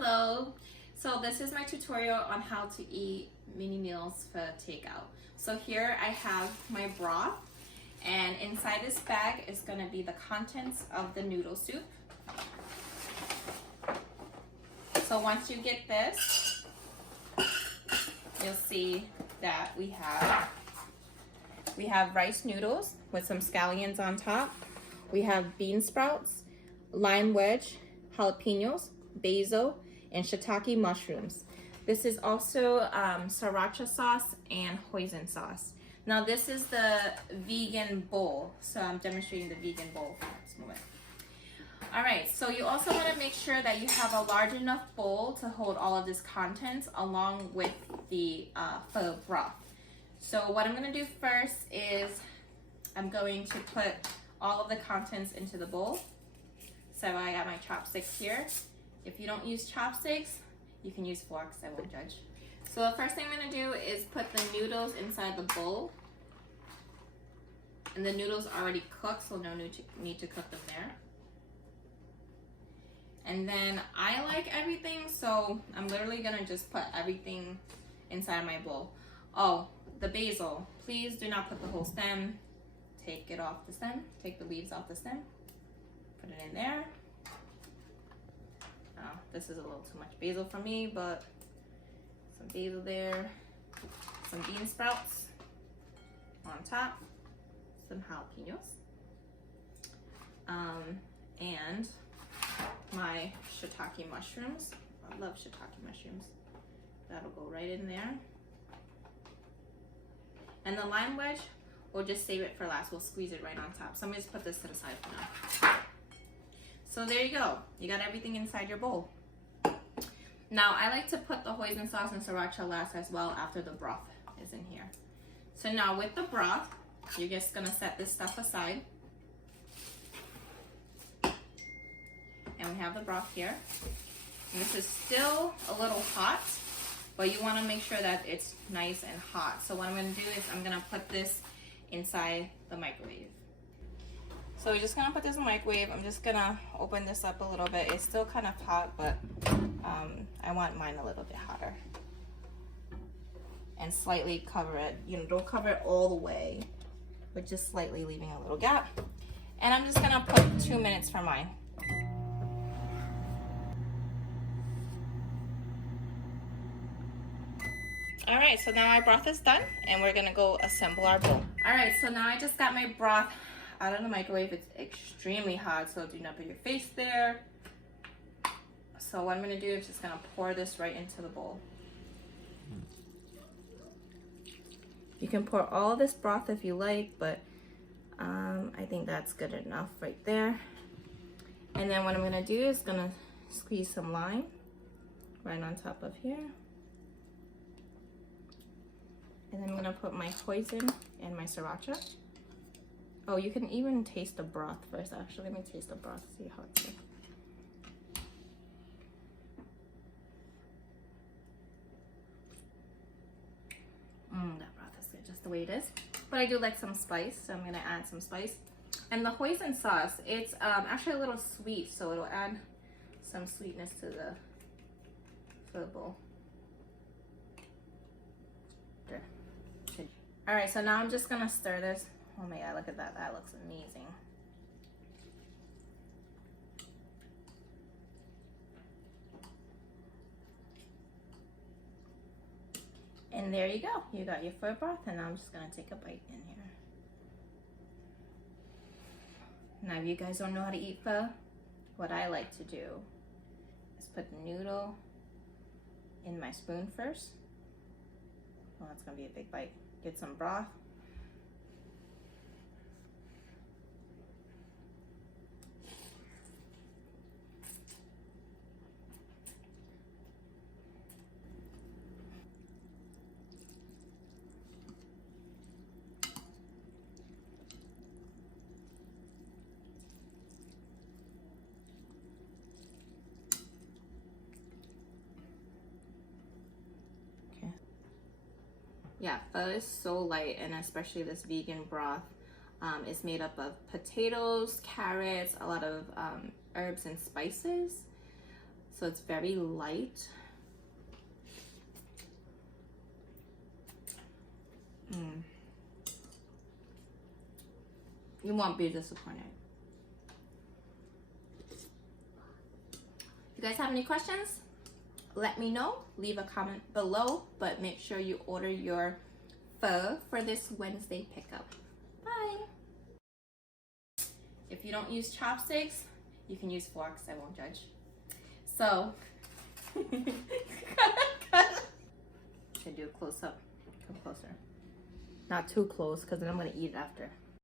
Hello! So this is my tutorial on how to eat Minymeals for takeout. So here I have my broth, and inside this bag is going to be the contents of the noodle soup. So once you get this, you'll see that we have rice noodles with some scallions on top. We have bean sprouts, lime wedge, jalapenos, basil, and shiitake mushrooms. This is also sriracha sauce and hoisin sauce. Now this is the vegan bowl, so I'm demonstrating the vegan bowl for this moment. All right, so you also want to make sure that you have a large enough bowl to hold all of this contents along with the pho broth. So what I'm going to do first is I'm going to put all of the contents into the bowl. So I got my chopsticks here. If you don't use chopsticks, you can use forks, I won't judge. So the first thing I'm going to do is put the noodles inside the bowl. And the noodles are already cooked, so no need to cook them there. And then I like everything, so I'm literally going to just put everything inside my bowl. Oh, the basil. Please do not put the whole stem. Take it off the stem. Take the leaves off the stem. Put it in there. Oh, this is a little too much basil for me, but some basil there. Some bean sprouts on top. Some jalapenos. And my shiitake mushrooms. I love shiitake mushrooms. That'll go right in there. And the lime wedge, we'll just save it for last. We'll squeeze it right on top. So I'm going to put this to the side for now. So there you go. You got everything inside your bowl. Now I like to put the hoisin sauce and sriracha last as well after the broth is in here. So now with the broth, you're just going to set this stuff aside. And we have the broth here. And this is still a little hot, but you want to make sure that it's nice and hot. So what I'm going to do is I'm going to put this inside the microwave. So we're just going to put this in the microwave. I'm just going to open this up a little bit. It's still kind of hot, but I want mine a little bit hotter. And slightly cover it. You know, don't cover it all the way, but just slightly leaving a little gap. And I'm just going to put 2 minutes for mine. All right, so now our broth is done, and we're gonna go assemble our bowl. All right, so now I just got my broth out of the microwave. It's extremely hot, so do not put your face there. So what I'm gonna do is just gonna pour this right into the bowl. You can pour all of this broth if you like, but I think that's good enough right there. And then what I'm gonna do is gonna squeeze some lime right on top of here. And then I'm gonna put my hoisin and my sriracha. Oh, you can even taste the broth first. Actually, let me taste the broth, see how it's like. That broth is good, just the way it is. But I do like some spice, so I'm gonna add some spice. And the hoisin sauce, it's actually a little sweet, so it'll add some sweetness to the bowl. There. All right, so now I'm just gonna stir this. Oh my God, look at that, that looks amazing. And there you go, you got your pho broth, and I'm just gonna take a bite in here. Now if you guys don't know how to eat pho, what I like to do is put the noodle in my spoon first. Well, that's gonna be a big bite. Get some broth. Yeah, pho is so light, and especially this vegan broth. It's made up of potatoes, carrots, a lot of herbs and spices. So it's very light. You won't be disappointed. If you guys have any questions, let me know. Leave a comment below, but make sure you order your pho for this Wednesday pickup. Bye. If you don't use chopsticks, you can use forks. I won't judge. So, should do a close up. Come closer. Not too close, because then I'm gonna eat it after.